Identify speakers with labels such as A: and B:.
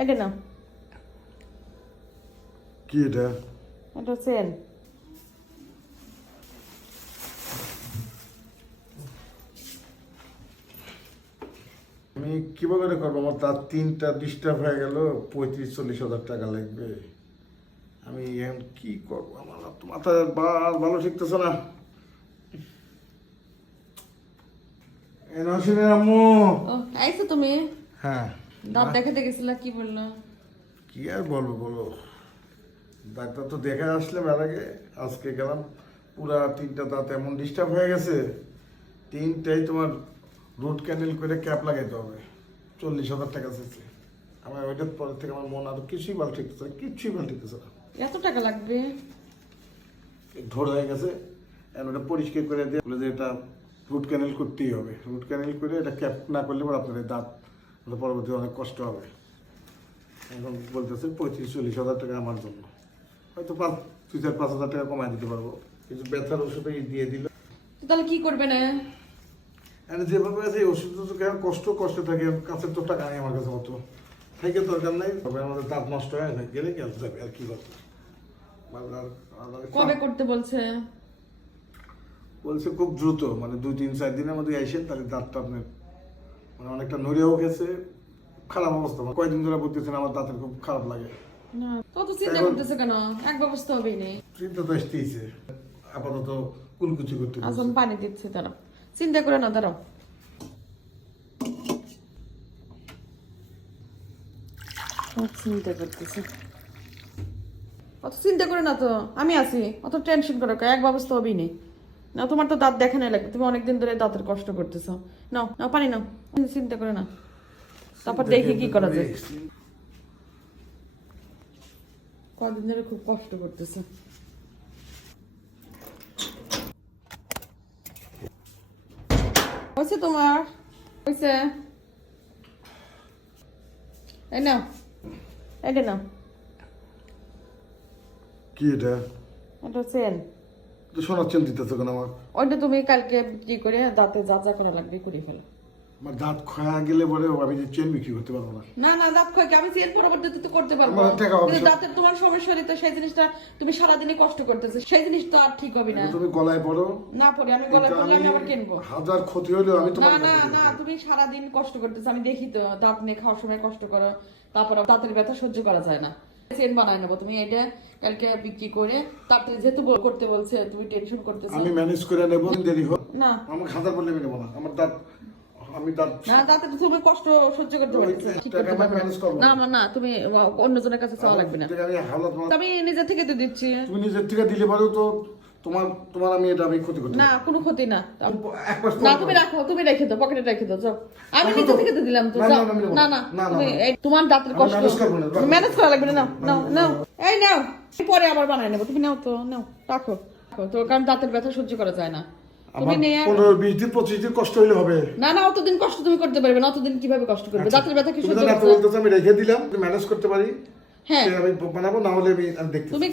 A: এটা না
B: কি এটা?
A: এটা সেন
B: আমি কীভাবে এটা করব? আমার তার তিনটা ডিস্টার্ব হয়ে গেল পঁয়ত্রিশ চল্লিশ হাজার টাকা লাগবে। আমি এখন কি করব? আমার তো মাথা ভালো শিখতেছে না। এ নসিনের আম্মু
A: আইছো তুমি।
B: হ্যাঁ।
A: দাঁত দেখাতে গেছিলা কি বলল?
B: কি আর বলব বলো ডাক্তার তো দেখে আগে আজকে গেলাম। পুরা তিনটা দাঁত এমন ডিস্টার্ব হয়ে গেছে তিনটাই তোমার রুট ক্যানেল করে ক্যাপ লাগাইতে হবে। চল্লিশ হাজার টাকা চেয়েছে আমার ওইটার পরে থেকে আমার মন আর কিছুই ভালো ঠিকতেছে না কিছুই ভালো ঠিকতেছে না।
A: এত টাকা লাগবে?
B: ঢোর হয়ে গেছে। এখন ওটা পরিষ্কার করে দিয়ে বলে যে এটা রুট ক্যানেল করতেই হবে। রুট ক্যানেল করে এটা ক্যাপ না করলে পরে আপনার দাঁত পরবর্তী অনেক কষ্ট হবে। এখন বলতেছে পঁয়ত্রিশ চল্লিশ হাজার টাকা আমার জন্য। হয়তো পাঁচ দুই চার পাঁচ হাজার টাকা কমায় দিতে পারব। কিন্তু ব্যথার ওষুধে দিয়ে দিল।
A: তাহলে কি করবে না?
B: আর যেভাবে আছে ওষুধ তো কেন কষ্ট কষ্ট থাকে। কাছের তো টাকা নেই আমার কাছে মতো থেকে দরকার নাই। তবে আমাদের দাঁত নষ্ট হয় না গেলে গেল যাবে? আর কি করতে
A: কবে করতে বলছে?
B: বলছে খুব দ্রুত। মানে দুই তিন চার দিনের মধ্যে আইসেন তাহলে দাঁতটা আপনার মানে অনেকটা নড়িয়েও গেছে খারাপ অবস্থা। কয়েকদিন ধরে বলতেছেন আমার দাঁতের খুব খারাপ লাগে।
A: তত চিন্তা করতেছে কেন? এক ব্যবস্থা হবেই নেই।
B: চিন্তা তো আসতেইছে আপাতত কুলকুচি করতে বলছে।
A: পানি দিচ্ছে তারা চিন্তা করে না দাঁড়াও। চিন্তা করতেছে? অত চিন্তা করে না তো আমি আছি। অত টেনশন করো এক ব্যবস্থা হবেই নেই। না তোমার তো দাঁত দেখানো লাগবে। তুমি অনেকদিন ধরে দাঁতের কষ্ট করতেছো। নাও নাও পানি নাও। চিন্তা করে না। তারপর দেখি কি করা যায়। কদিন ধরে খুব কষ্ট করতেছে। হয়েছে তোমার? হয়েছে। এই নাও। এটা নাও।
B: কি এটা?
A: এটা সেন
B: দিতেছে কেন আমার
A: ওইটা তুমি কালকে বিক্রি করে দাঁতে যা যা করা লাগবে করে ফেলো।
B: আমার দাঁত খয়া গেলে পরে আমি যে চেন বিক্রি করতে পারব না।
A: না না দাঁত ক্ষয়কে আমি চেন পরবর্তীতে তো করতে পারব। কিন্তু দাঁতের তোমার সমস্যা হলে তো সেই জিনিসটা তুমি কষ্ট করতেছো। সেই জিনিস তো আর ঠিক হবে না।
B: তুমি গলায় পড়ো
A: না পরে আমি গলায় পড়লে আমি আবার কিনবো।
B: হাজার ক্ষতি হলেও আমি
A: না
B: তোমার
A: না না তুমি সারাদিন কষ্ট করতেছো। আমি দেখি তো দাঁত নিয়ে খাওয়ার সময় কষ্ট করো তারপর দাঁতের ব্যথা সহ্য করা যায় না। চেন বানায় নেব। তুমি এটা কালকে বিক্রি করে তারপরে যেহেতু করতে বলছে তুমি টেনশন করতেছো।
B: আমি ম্যানেজ করে নেব দেরি হোক।
A: না।
B: আমার খাতা বলে না। আমার দাঁত আমি দাঁত
A: না দাঁতে তো তুমি কষ্ট সহ্য করতে পারছ না। না না তুমি অন্যজনের কাছে চাওয়া লাগবে না।
B: আমি হাওলাত
A: তো আমি নিজে থেকে তো দিচ্ছি।
B: তুমি নিজের থেকে দিলে পারো তো তোমার তোমার আমি এটা আমি ক্ষতি করতে
A: না কোনো ক্ষতি না। না তুমি রাখো তুমি রেখে দাও পকেটে রেখে দাও যাও। আমি নিজে থেকে তো দিলাম তো
B: না, না,
A: না
B: না।
A: না
B: না, না,
A: তুমি তোমার দাঁতের কষ্ট। ম্যানেজ করা লাগবে না নাও নাও এই নাও পরে আবার বানাই নেব। তুমি নাও তো নাও রাখো। তো কারণ দাঁতের ব্যথা সহ্য করা যায় না।
B: পনেরো বিশ দিন পঁচিশ দিন কষ্ট হইলে হবে।
A: না না অতদিন কষ্ট তুমি করতে পারবে না অতদিন কীভাবে কষ্ট করবে? দাঁতের ব্যথা কি সহ্য
B: আমি রেখে দিলাম ম্যানেজ করতে পারি।
A: হ্যাঁ।
B: আমি বানাবো না হলে আমি আমি দেখতে
A: তুমি